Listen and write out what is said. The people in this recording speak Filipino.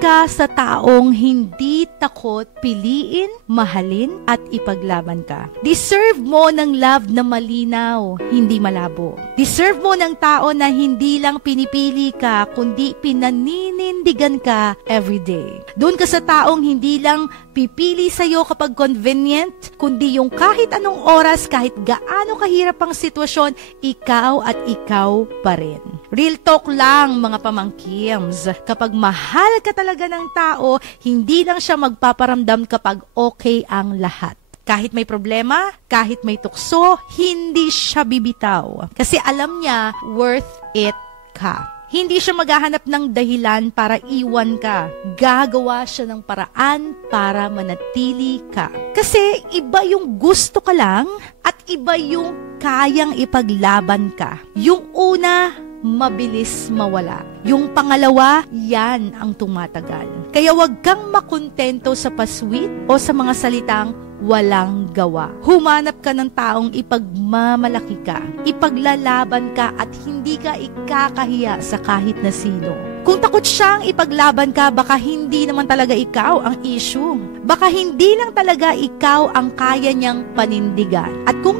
ka sa taong hindi takot piliin, mahalin, at ipaglaban ka. Deserve mo ng love na malinaw, hindi malabo. Deserve mo ng tao na hindi lang pinipili ka, kundi pinaninindigan ka everyday. Doon ka sa taong hindi lang pipili sa'yo kapag convenient, kundi yung kahit anong oras, kahit gaano kahirap ang sitwasyon, ikaw at ikaw pa rin. Real talk lang mga pamangkims. Kapag mahal ka talaga ng tao, hindi lang siya magpaparamdam kapag okay ang lahat. Kahit may problema, kahit may tukso, hindi siya bibitaw. Kasi alam niya, worth it ka. Hindi siya maghahanap ng dahilan para iwan ka. Gagawa siya ng paraan para manatili ka. Kasi iba yung gusto ka lang at iba yung kayang ipaglaban ka. Yung una, mabilis mawala. Yung pangalawa, yan ang tumatagal. Kaya wag kang makontento sa pasweet o sa mga salitang walang gawa. Humanap ka ng taong ipagmamalaki ka, ipaglalaban ka at hindi ka ikakahiya sa kahit na sino. Kung takot siyang ipaglaban ka, baka hindi naman talaga ikaw ang issue. Baka hindi lang talaga ikaw ang kaya niyang panindigan. At kung